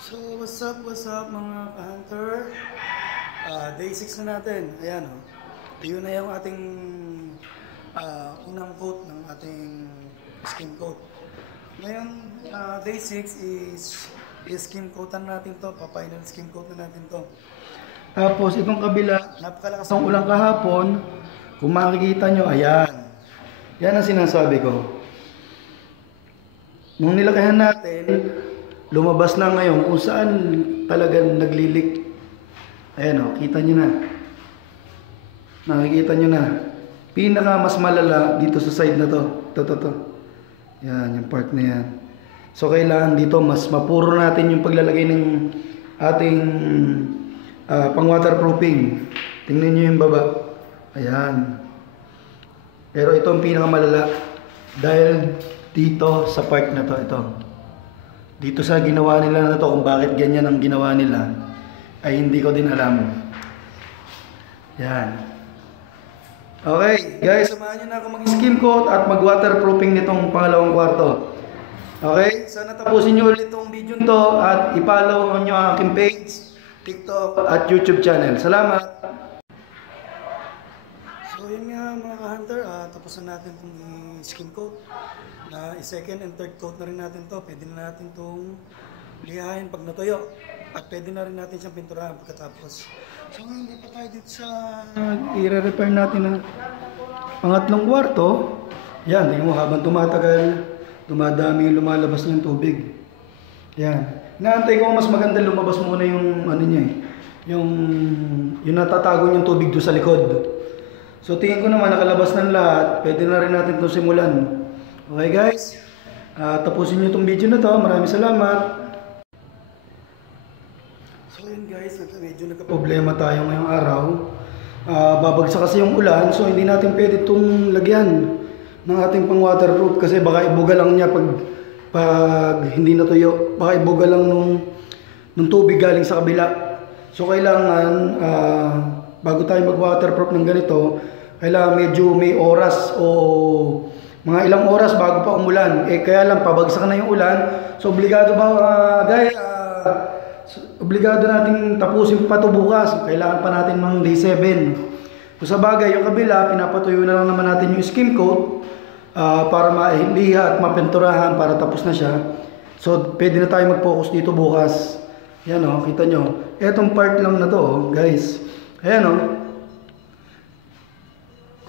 So, what's up mga ka-hunter? Day 6 na natin. Ayan o. Yun na yung ating unang coat ng ating skin coat. Ngayon, day 6 is skin coatan natin to. Pa-final skin coat na natin to. Tapos itong kabila, napakalakas ng ulang kahapon. Kung makikita nyo, ayan. Yan ang sinasabi ko. Nung nilakayan natin, lumabas na ngayon kung saan talagang naglilik. Ayan o, kita nyo na. Nakikita nyo na. Pinaka mas malala dito sa side na to. Ito. Yan, yung part na yan. So kailangan dito mas mapuro natin yung paglalagay ng ating pang waterproofing. Tingnan nyo yung baba. Ayan. Pero ito ang pinaka malala. Dahil dito sa part na to, ito. Dito sa ginawa nila na to, kung bakit ganyan ang ginawa nila, ay hindi ko din alam. Yan. Okay, guys, samahan nyo na ako mag-skim coat at mag-waterproofing nitong pangalawang kwarto. Okay, sana tapusin nyo ulit itong video to at i-follow nyo ang aking page, TikTok at YouTube channel. Salamat! So yun nga mga ka-hunter, tapos na natin itong skin coat. Na second and third coat na rin natin to. Pwede na natin itong lihain pag natuyo. At pwede na rin natin siyang pinturahan pagkatapos. So hindi pa tayo dito sa i-repair natin ng pangatlong kwarto. Yan, tingnan mo habang tumatagal, dumadami yung lumalabas ng tubig. Yan. Inaantay ko mas maganda lumabas muna yung ano niya eh. Yung natatago niyang tubig doon sa likod. So tingin ko naman nakalabas ng lahat. Pwede na rin natin itong simulan. Okay guys, tapusin nyo itong video na to. Maraming salamat. So yun guys, medyo nagka-problema tayo ngayong araw. Babagsak kasi yung ulan, so hindi natin pwede itong lagyan ng ating pang waterproof kasi baka ibuga lang niya pag hindi natuyo. Baka ibuga lang nung tubig galing sa kabila. So kailangan, bago tayo mag-waterproof ng ganito, kailangan medyo may oras o mga ilang oras bago pa umulan. Kaya lang pabagsak na yung ulan. So obligado guys, obligado nating tapusin pa ito bukas. Kailangan pa natin ng day 7. So sa bagay, yung kabila, pinapatuyo na lang naman natin yung skim coat para mailiha at mapinturahan para tapos na siya. So pwede na tayo mag-focus dito bukas. Yan o, kita nyo. Etong part lang na to, guys. Ayan o.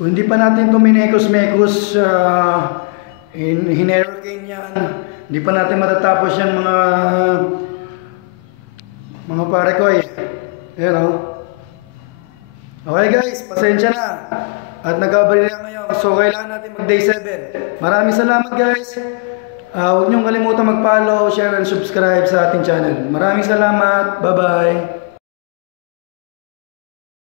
Kung hindi pa natin ito minekos-mekos, hinerogane yan, hindi pa natin matatapos yan mga pare ko eh. Ayan o. Okay guys, pasensya na. At nag-abarila ngayon. So kailangan natin mag day 7. Maraming salamat guys. Huwag niyong kalimutan mag-follow, share, and subscribe sa ating channel. Maraming salamat. Bye-bye.